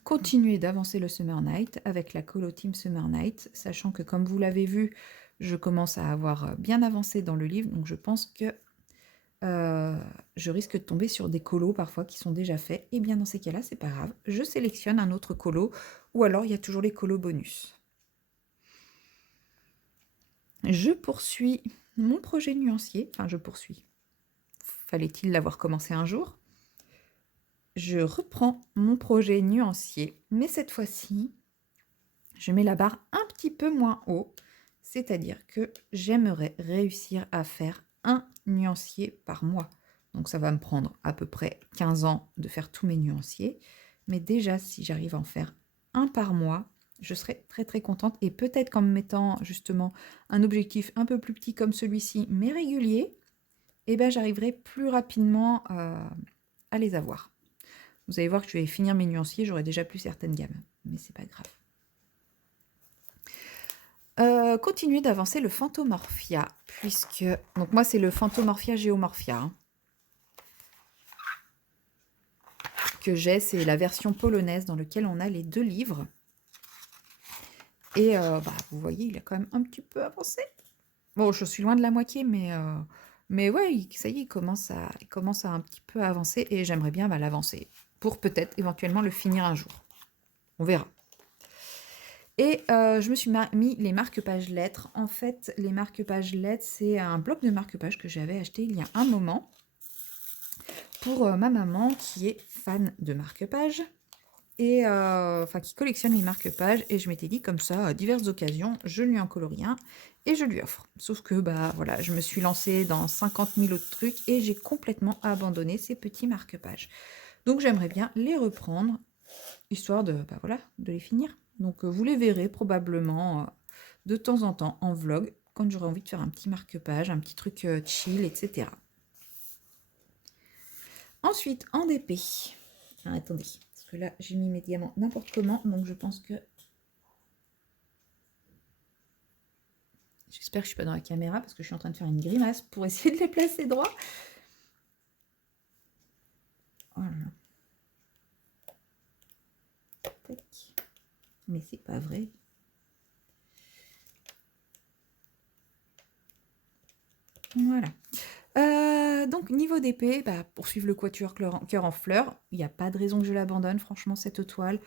Continuer d'avancer le Summer Night avec la colo Team Summer Night, sachant que comme vous l'avez vu, je commence à avoir bien avancé dans le livre, donc je pense que je risque de tomber sur des colos parfois qui sont déjà faits. Et bien dans ces cas-là, c'est pas grave. Je sélectionne un autre colo ou alors il y a toujours les colos bonus. Je poursuis mon projet nuancier. Enfin, je poursuis. Fallait-il l'avoir commencé un jour? Je reprends mon projet nuancier, mais cette fois-ci, je mets la barre un petit peu moins haut. C'est-à-dire que j'aimerais réussir à faire un nuancier par mois. Donc ça va me prendre à peu près 15 ans de faire tous mes nuanciers. Mais déjà, si j'arrive à en faire un par mois, je serai très très contente. Et peut-être qu'en me mettant justement un objectif un peu plus petit comme celui-ci, mais régulier, j'arriverai plus rapidement à les avoir. Vous allez voir que je vais finir mes nuanciers, j'aurai déjà plus certaines gammes. Mais c'est pas grave. Continuer d'avancer le Phantomorphia, puisque... Donc moi, c'est le Phantomorphia Geomorphia que j'ai. C'est la version polonaise dans laquelle on a les 2 livres. Et vous voyez, il a quand même un petit peu avancé. Bon, je suis loin de la moitié, mais ouais, ça y est, il commence à un petit peu avancer. Et j'aimerais bien l'avancer pour peut-être éventuellement le finir un jour. On verra. Et je me suis mis les marque-pages lettres. En fait, les marque-pages lettres, c'est un bloc de marque-pages que j'avais acheté il y a un moment pour ma maman qui est fan de marque-pages et enfin qui collectionne les marque-pages. Et je m'étais dit comme ça, à diverses occasions, je lui en colorie un et je lui offre. Sauf que bah voilà, je me suis lancée dans 50 000 autres trucs et j'ai complètement abandonné ces petits marque-pages. Donc j'aimerais bien les reprendre, histoire de, bah voilà, de les finir. Donc vous les verrez probablement de temps en temps en vlog, quand j'aurai envie de faire un petit marque-page, un petit truc chill, etc. Ensuite, en DP. Ah, attendez, parce que là, j'ai mis mes diamants n'importe comment, donc je pense que... J'espère que je suis pas dans la caméra, parce que je suis en train de faire une grimace pour essayer de les placer droit. Voilà. Tac. Mais c'est pas vrai. Voilà. Donc niveau d'épée, bah, pour suivre le quatuor cœur en fleurs, il n'y a pas de raison que je l'abandonne, franchement, cette toile.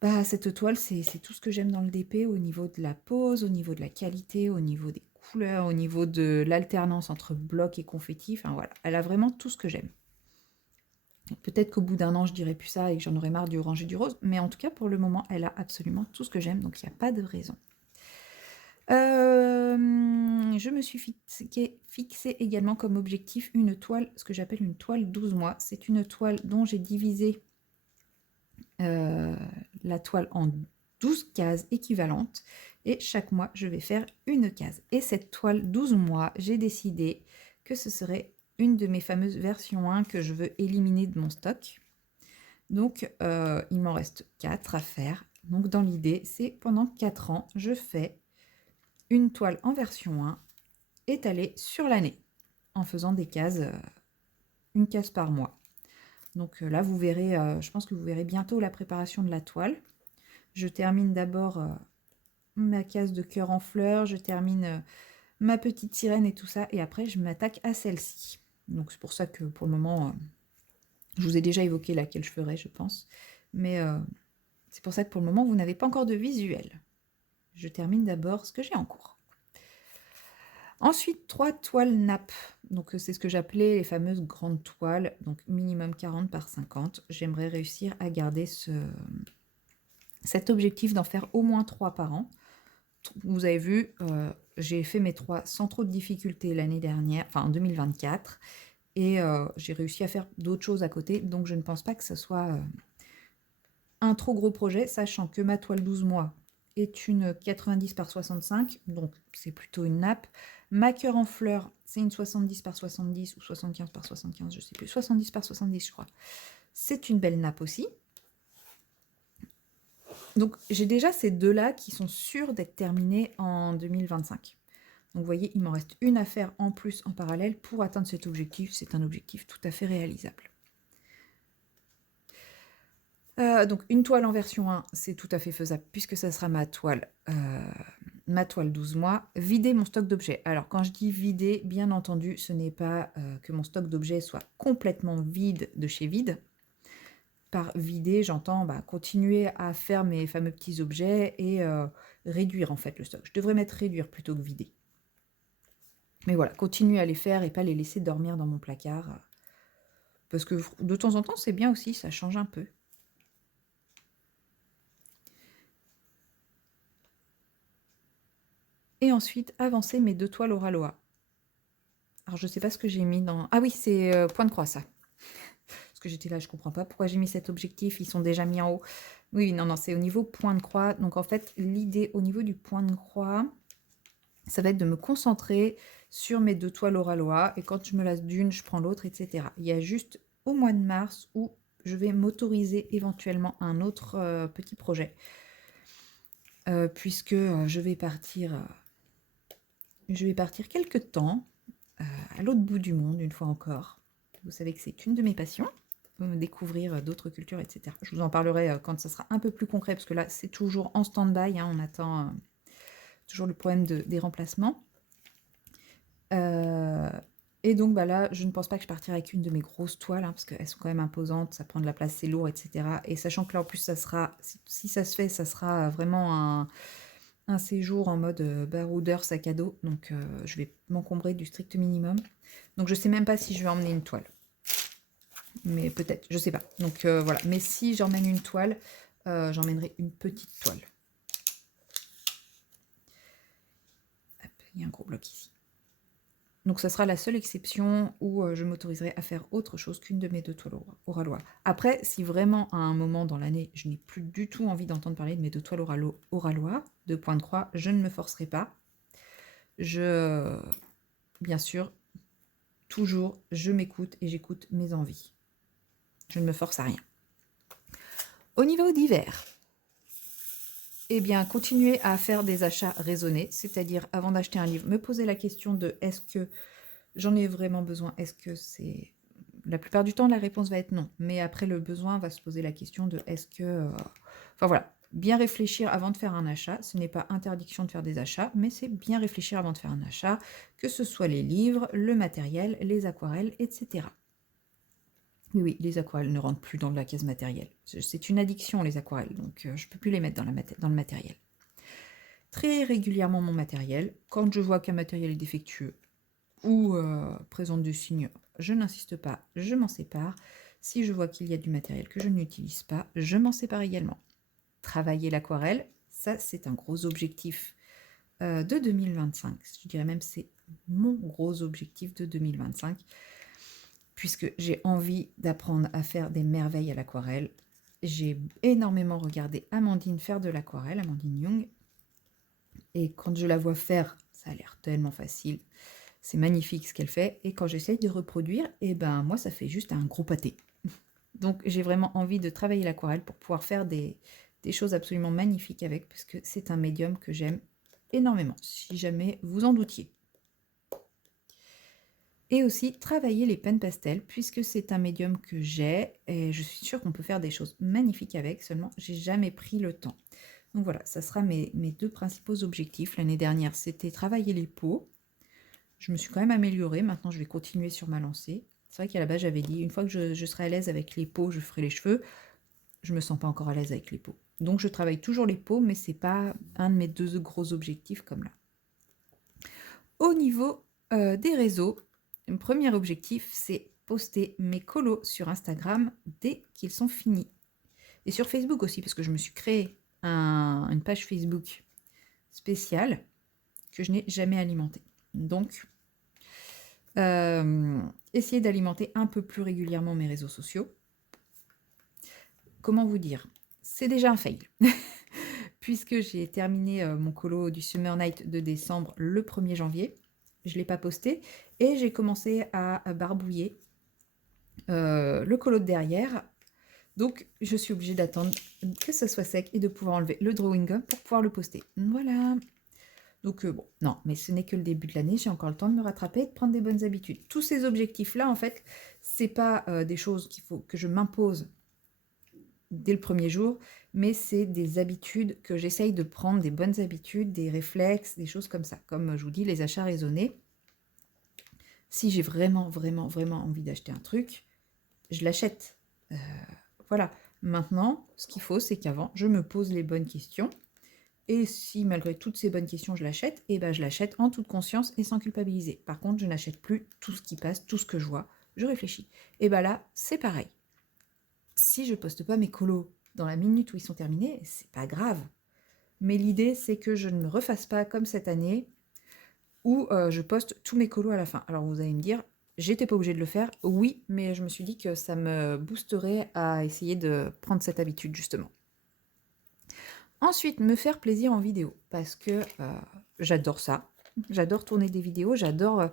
Bah, cette toile, c'est tout ce que j'aime dans le DP, au niveau de la pose, au niveau de la qualité, au niveau des couleurs, au niveau de l'alternance entre bloc et confetti. Enfin voilà, elle a vraiment tout ce que j'aime. Peut-être qu'au bout d'un an, je dirais plus ça et que j'en aurais marre du orange et du rose, mais en tout cas, pour le moment, elle a absolument tout ce que j'aime, donc il n'y a pas de raison. Je me suis fixé également comme objectif une toile, ce que j'appelle une toile 12 mois. C'est une toile dont j'ai divisé la toile en 12 cases équivalentes et chaque mois je vais faire une case. Et cette toile 12 mois, j'ai décidé que ce serait une de mes fameuses versions 1 que je veux éliminer de mon stock. Donc il m'en reste 4 à faire. Donc dans l'idée, c'est pendant 4 ans, je fais une toile en version 1 étalée sur l'année en faisant des cases, une case par mois. Donc là, vous verrez, je pense que vous verrez bientôt la préparation de la toile. Je termine d'abord ma case de cœur en fleurs, je termine ma petite sirène et tout ça, et après je m'attaque à celle-ci. Donc c'est pour ça que pour le moment, je vous ai déjà évoqué laquelle je ferai, je pense. Mais c'est pour ça que pour le moment, vous n'avez pas encore de visuel. Je termine d'abord ce que j'ai en cours. Ensuite, 3 toiles nappes. Donc c'est ce que j'appelais les fameuses grandes toiles, donc minimum 40 par 50. J'aimerais réussir à garder cet objectif d'en faire au moins 3 par an. Vous avez vu, j'ai fait mes 3 sans trop de difficultés l'année dernière, enfin en 2024, et j'ai réussi à faire d'autres choses à côté, donc je ne pense pas que ce soit un trop gros projet, sachant que ma toile 12 mois est une 90 par 65, donc c'est plutôt une nappe. Ma cœur en fleurs, c'est une 70 par 70 ou 75 par 75, je sais plus, 70 par 70 je crois. C'est une belle nappe aussi. Donc j'ai déjà ces deux-là qui sont sûrs d'être terminés en 2025. Donc vous voyez, il m'en reste une à faire en plus en parallèle pour atteindre cet objectif. C'est un objectif tout à fait réalisable. Donc une toile en version 1, c'est tout à fait faisable puisque ça sera ma toile 12 mois. Vider mon stock d'objets. Alors quand je dis vider, bien entendu, ce n'est pas que mon stock d'objets soit complètement vide de chez vide. Par vider, j'entends continuer à faire mes fameux petits objets et réduire en fait le stock. Je devrais mettre réduire plutôt que vider. Mais voilà, continuer à les faire et pas les laisser dormir dans mon placard. Parce que de temps en temps, c'est bien aussi, ça change un peu. Et ensuite, avancer mes 2 toiles au Raloa. Alors, je sais pas ce que j'ai mis dans... Ah oui, c'est point de croix, ça. Parce que j'étais là, je comprends pas pourquoi j'ai mis cet objectif, ils sont déjà mis en haut. Oui, non, c'est au niveau point de croix. Donc, en fait, l'idée au niveau du point de croix, ça va être de me concentrer sur mes 2 toiles au Raloa. Et quand je me lasse d'une, je prends l'autre, etc. Il y a juste au mois de mars où je vais m'autoriser éventuellement un autre petit projet. Puisque je vais partir quelque temps à l'autre bout du monde, une fois encore. Vous savez que c'est une de mes passions, découvrir d'autres cultures, etc. Je vous en parlerai quand ça sera un peu plus concret, parce que là, c'est toujours en stand-by, hein, on attend toujours le problème des remplacements. Et donc bah là, je ne pense pas que je partirai avec une de mes grosses toiles, hein, parce qu'elles sont quand même imposantes, ça prend de la place, c'est lourd, etc. Et sachant que là, en plus, ça sera, si ça se fait, ça sera vraiment un séjour en mode baroudeur sac à dos. Donc je vais m'encombrer du strict minimum. Donc je sais même pas si je vais emmener une toile. Mais peut-être, je sais pas. Donc voilà. Mais si j'emmène une toile, j'emmènerai une petite toile. Hop, il y a un gros bloc ici. Donc, ce sera la seule exception où je m'autoriserai à faire autre chose qu'une de mes 2 toiles Oralois. Après, si vraiment à un moment dans l'année, je n'ai plus du tout envie d'entendre parler de mes 2 toiles Oralois, de point de croix, je ne me forcerai pas. Bien sûr, toujours, je m'écoute et j'écoute mes envies. Je ne me force à rien. Au niveau d'hiver, eh bien, continuer à faire des achats raisonnés, c'est-à-dire avant d'acheter un livre, me poser la question de est-ce que j'en ai vraiment besoin? Est-ce que c'est... La plupart du temps, la réponse va être non. Mais après, le besoin va se poser la question de est-ce que... Enfin voilà, bien réfléchir avant de faire un achat. Ce n'est pas interdiction de faire des achats, mais c'est bien réfléchir avant de faire un achat, que ce soit les livres, le matériel, les aquarelles, etc. Oui, oui, les aquarelles ne rentrent plus dans la case matérielle. C'est une addiction, les aquarelles, donc je ne peux plus les mettre dans le matériel. Très régulièrement mon matériel. Quand je vois qu'un matériel est défectueux ou présente des signes, je n'insiste pas, je m'en sépare. Si je vois qu'il y a du matériel que je n'utilise pas, je m'en sépare également. Travailler l'aquarelle, ça c'est un gros objectif de 2025. Je dirais même c'est mon gros objectif de 2025, puisque j'ai envie d'apprendre à faire des merveilles à l'aquarelle. J'ai énormément regardé Amandine faire de l'aquarelle, Amandine Young, et quand je la vois faire, ça a l'air tellement facile. C'est magnifique ce qu'elle fait. Et quand j'essaye de reproduire, eh ben moi, ça fait juste un gros pâté. Donc, j'ai vraiment envie de travailler l'aquarelle pour pouvoir faire des choses absolument magnifiques avec, parce que c'est un médium que j'aime énormément, si jamais vous en doutiez. Et aussi travailler les pens pastel, puisque c'est un médium que j'ai, et je suis sûre qu'on peut faire des choses magnifiques avec, seulement j'ai jamais pris le temps. Donc voilà, ça sera mes 2 principaux objectifs. L'année dernière, c'était travailler les peaux. Je me suis quand même améliorée, maintenant je vais continuer sur ma lancée. C'est vrai qu'à la base j'avais dit, une fois que je serai à l'aise avec les peaux, je ferai les cheveux. Je me sens pas encore à l'aise avec les peaux. Donc je travaille toujours les peaux, mais c'est pas un de mes 2 gros objectifs comme là. Au niveau des réseaux, le premier objectif, c'est poster mes colos sur Instagram dès qu'ils sont finis. Et sur Facebook aussi, parce que je me suis créé une page Facebook spéciale que je n'ai jamais alimentée. Donc, essayer d'alimenter un peu plus régulièrement mes réseaux sociaux. Comment vous dire? C'est déjà un fail. Puisque j'ai terminé mon colo du Summer Night de décembre le 1er janvier. Je ne l'ai pas posté. Et j'ai commencé à barbouiller le colo de derrière. Donc, je suis obligée d'attendre que ça soit sec et de pouvoir enlever le drawing gum pour pouvoir le poster. Voilà. Donc, bon, non, mais ce n'est que le début de l'année. J'ai encore le temps de me rattraper et de prendre des bonnes habitudes. Tous ces objectifs-là, en fait, c'est pas des choses qu'il faut que je m'impose dès le premier jour, mais c'est des habitudes que j'essaye de prendre, des bonnes habitudes, des réflexes, des choses comme ça. Comme je vous dis, les achats raisonnés. Si j'ai vraiment, vraiment, vraiment envie d'acheter un truc, je l'achète. Voilà. Maintenant, ce qu'il faut, c'est qu'avant, je me pose les bonnes questions. Et si malgré toutes ces bonnes questions, je l'achète, eh ben, je l'achète en toute conscience et sans culpabiliser. Par contre, je n'achète plus tout ce qui passe, tout ce que je vois. Je réfléchis. Et bien là, c'est pareil. Si je poste pas mes colos dans la minute où ils sont terminés, c'est pas grave. Mais l'idée, c'est que je ne me refasse pas comme cette année où je poste tous mes colos à la fin. Alors vous allez me dire, j'étais pas obligée de le faire. Oui, mais je me suis dit que ça me boosterait à essayer de prendre cette habitude justement. Ensuite, me faire plaisir en vidéo parce que j'adore ça. J'adore tourner des vidéos, j'adore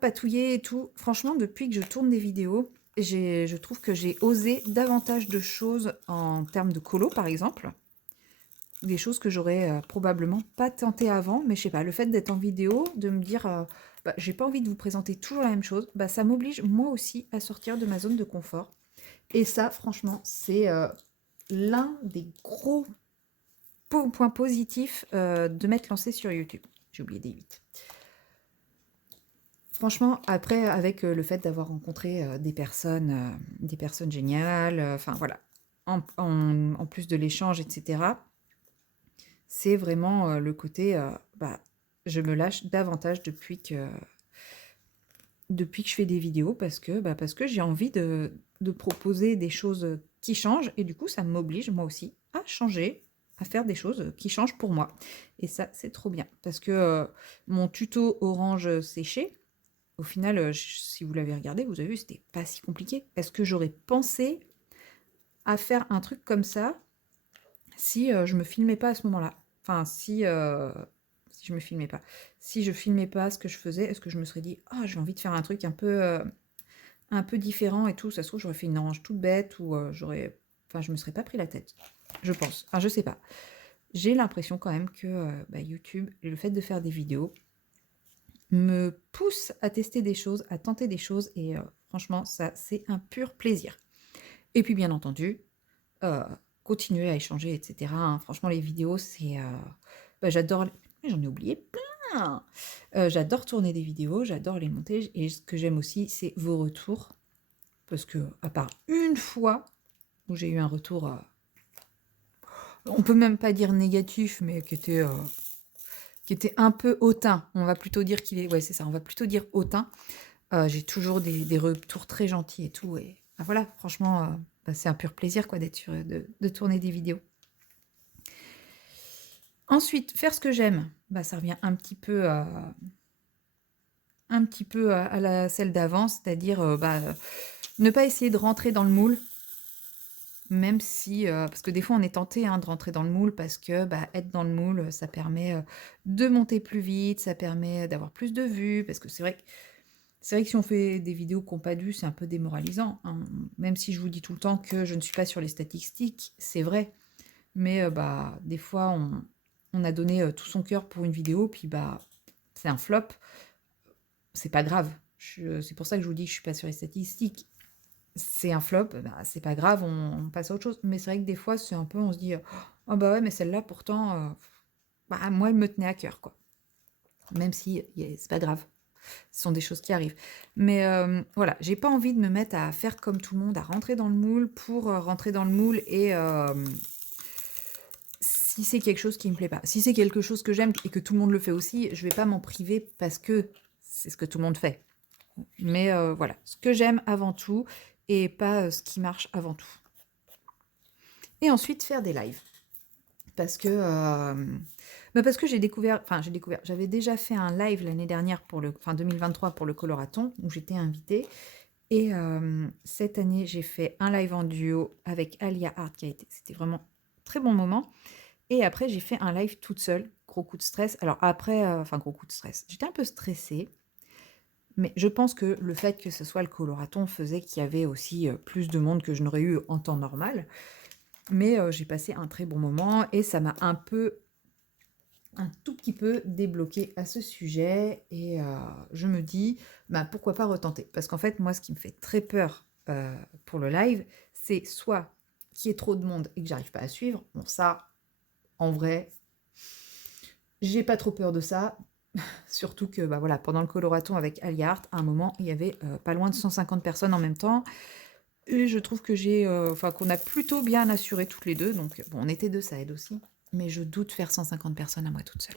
patouiller et tout. Franchement, depuis que je tourne des vidéos, je trouve que j'ai osé davantage de choses en termes de colo, par exemple. Des choses que j'aurais probablement pas tenté avant, mais je sais pas, le fait d'être en vidéo, de me dire, bah, j'ai pas envie de vous présenter toujours la même chose, bah, ça m'oblige moi aussi à sortir de ma zone de confort. Et ça, franchement, c'est l'un des gros points positifs de m'être lancée sur YouTube. J'ai oublié des 8. Franchement, après, avec, le fait d'avoir rencontré, des personnes géniales, enfin voilà, en plus de l'échange et cetera, c'est vraiment, le côté, bah, je me lâche davantage depuis que je fais des vidéos parce que j'ai envie de proposer des choses, qui changent et du coup, ça m'oblige, moi aussi, à changer, à faire des choses, qui changent pour moi et ça, c'est trop bien parce que, mon tuto orange, séché, au final, j si vous l'avez regardé, vous avez vu, c'était pas si compliqué. Est-ce que j'aurais pensé à faire un truc comme ça si, je me filmais pas à ce moment-là? Enfin, si je me filmais pas. Si je filmais pas ce que je faisais, est-ce que je me serais dit: «Ah, j'ai envie de faire un peu différent et tout». Ça se trouve, j'aurais fait une orange toute bête ou, enfin, je me serais pas pris la tête, je pense. Enfin, je sais pas. J'ai l'impression quand même que, bah, YouTube et le fait de faire des vidéos me pousse à tester des choses, à tenter des choses et franchement, ça, c'est un pur plaisir. Et puis, bien entendu, heu, continuer à échanger et cetera, hein. Franchement, les vidéos, bah, j'adore les j'en ai oublié plein! J'adore tourner des vidéos, j'adore les monter et ce que j'aime aussi, c'est vos retours. Parce que à part une fois où j'ai eu un retour, on peut même pas dire négatif, mais qui était un peu hautain. On va plutôt dire qu'il est ouais, c'est ça, on va plutôt dire hautain. J'ai toujours des retours très gentils et tout et bah, voilà, franchement, bah, c'est un pur plaisir quoi d'être de tourner des vidéos. Ensuite, faire ce que j'aime, bah, ça revient un petit peu à la celle d'avant, c'est-à-dire, bah, ne pas essayer de rentrer dans le moule, même si, parce que des fois on est tenté, hein, de rentrer dans le moule parce que, bah, être dans le moule, ça permet, de monter plus vite, ça permet d'avoir plus de vues, parce que c'est vrai que si on fait des vidéos qui ont pas de vues, c'est un peu démoralisant, hein. Même si je vous dis tout le temps que je ne suis pas sur les statistiques, c'est vrai. Mais, bah, des fois on a donné, tout son cœur pour une vidéo, puis, bah, c'est un flop, c'est pas grave. C'est pour ça que je vous dis que je suis pas sur les statistiques. C'est un flop, bah, c'est pas grave, on passe à autre chose. Mais c'est vrai que des fois, c'est un peu on se dit: «Ah bah, ouais, mais celle-là pourtant, bah, moi, elle me tenait à cœur, quoi». Même si c'est pas grave. Ce sont des choses qui arrivent. Mais voilà, j'ai pas envie de me mettre à faire comme tout le monde, à rentrer dans le moule pour, rentrer dans le moule et si c'est quelque chose qui me plaît pas. Si c'est quelque chose que j'aime et que tout le monde le fait aussi, je vais pas m'en priver parce que c'est ce que tout le monde fait. Mais voilà, ce que j'aime avant tout et pas, ce qui marche avant tout. Et ensuite faire des lives parce que, bah, parce que j'ai découvert, j'avais déjà fait un live l'année dernière pour enfin 2023 pour le Coloraton où j'étais invitée. Et cette année, j'ai fait un live en duo avec Alia Art c'était vraiment très bon moment et après j'ai fait un live toute seule, gros coup de stress. Alors après, enfin gros coup de stress, j'étais un peu stressée, mais je pense que le fait que ce soit le coloraton faisait qu'il y avait aussi, plus de monde que je n'aurais eu en temps normal. Mais j'ai passé un très bon moment et ça m'a un tout petit peu débloqué à ce sujet et je me dis: «Bah, pourquoi pas retenter?» parce qu'en fait, moi, ce qui me fait très peur, pour le live, c'est soit qu'il y ait trop de monde et que j'arrive pas à suivre. Bon ça, en vrai, j'ai pas trop peur de ça. Surtout que, bah, voilà, pendant le coloraton avec Aliart, à un moment, il y avait, pas loin de 150 personnes en même temps et je trouve que enfin, qu'on a plutôt bien assuré toutes les 2 donc bon, on était 2, ça aide aussi, mais je doute faire 150 personnes à moi toute seule.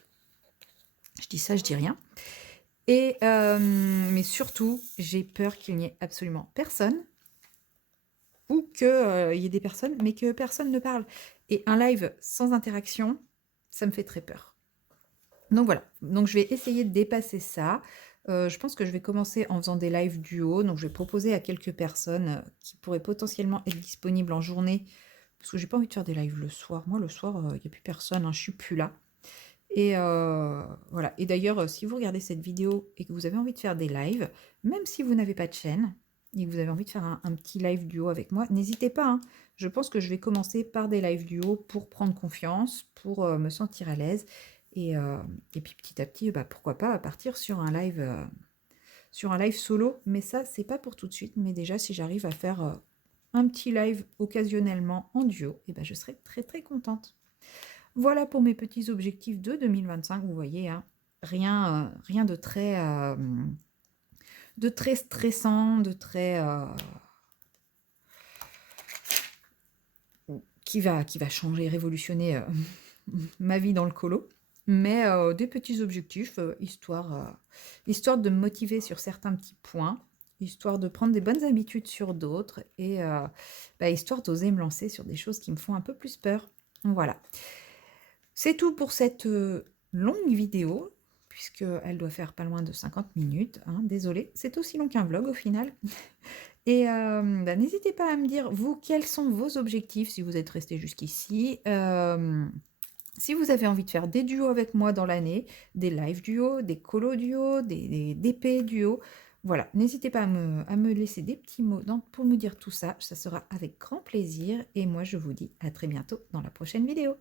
Je dis ça, je dis rien. Et mais surtout, j'ai peur qu'il n'y ait absolument personne ou que, il y ait des personnes, mais que personne ne parle. Et un live sans interaction, ça me fait très peur. Donc voilà, donc je vais essayer de dépasser ça. Je pense que je vais commencer en faisant des lives duo, donc je vais proposer à quelques personnes, qui pourraient potentiellement être disponibles en journée, parce que j'ai pas envie de faire des lives le soir. Moi, le soir, il y a plus personne, hein, je suis plus là. Et voilà et d'ailleurs, si vous regardez cette vidéo et que vous avez envie de faire des lives, même si vous n'avez pas de chaîne et que vous avez envie de faire un petit live duo avec moi, n'hésitez pas, hein. Je pense que je vais commencer par des lives duo pour prendre confiance, pour, me sentir à l'aise et puis petit à petit, bah, pourquoi pas partir sur un live solo. Mais ça, c'est pas pour tout de suite, mais déjà si j'arrive à faire, un petit live occasionnellement en duo et ben je serai très, très contente. Voilà pour mes petits objectifs de 2025, vous voyez, hein. Rien de très, de très stressant, de très... qui va changer, révolutionner ma vie dans le colo. Mais des petits objectifs, histoire de me motiver sur certains petits points, histoire de prendre des bonnes habitudes sur d'autres et histoire d'oser me lancer sur des choses qui me font un peu plus peur. Voilà. C'est tout pour cette longue vidéo, puisqu'elle doit faire pas loin de 50 minutes. Hein, désolée, c'est aussi long qu'un vlog au final. Et n'hésitez pas à me dire, vous, quels sont vos objectifs si vous êtes resté jusqu'ici. Si vous avez envie de faire des duos avec moi dans l'année, des live duos, des colos duos, des DP duos, voilà, n'hésitez pas à me laisser des petits mots pour me dire tout ça. Ça sera avec grand plaisir. Et moi, je vous dis à très bientôt dans la prochaine vidéo.